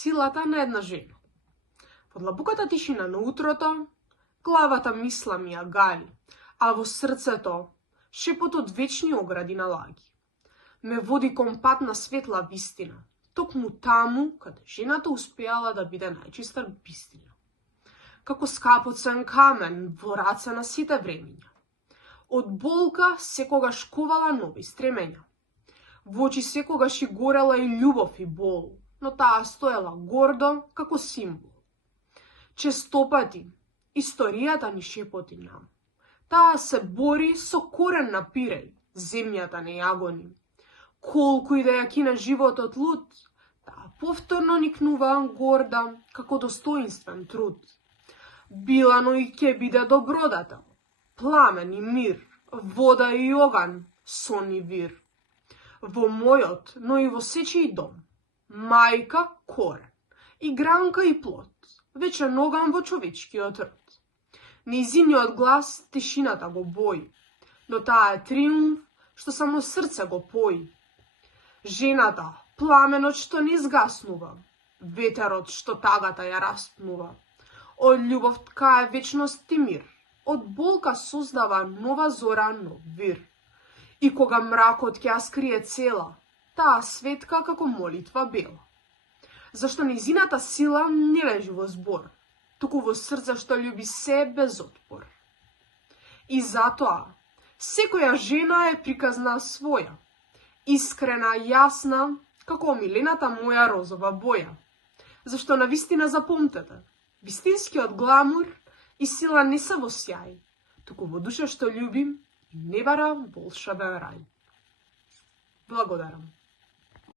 силата на една жена. Во длабоката тишина на утрото, главата мисла ми ја гали, а во срцето шепотот вечни огради на лаги. Ме води кон пат на светла вистина, токму таму каде жената успеала да биде најчиста бистина. Како скапоцен камен во раце на сите времења. Од болка секогаш ковала нови стремења. Во очи секогаш и горела и љубов и бол, но таа стоела гордо како символ. Честопати историјата ни шепоти нам. Таа се бори со корен на пиреј, земјата не ја гони. Колку и да ја кине животот луд, таа повторно никнува горда како достоинствен труд. Билано и ќе биде добродата, пламен и мир, вода и оган, сон и вир. Во мојот, но и во сечиј дом, мајка корен, и гранка и плод, вечен оган во човечкиот род. Нејзиниот глас тишината го бои, но таа е триумф што само срце го пои. Жената, пламенот што не изгаснува, ветерот што тагата ја распнува. Од љубов ткае вечност и мир, од болка создава нова зора, нов вир. И кога мракот ќе ја скрие цела, таа светка како молитва бела. Зашто нејзината сила не лежи во збор, туку во срце што љуби се без отпор. И затоа, секоја жена е приказна своја, искрена, јасна, како омилената моја розова боја. Зашто навистина запомтете, вистинскиот гламур и сила не се во сјај, туку во душа што љубим и не бара волшебен рај. Благодарам.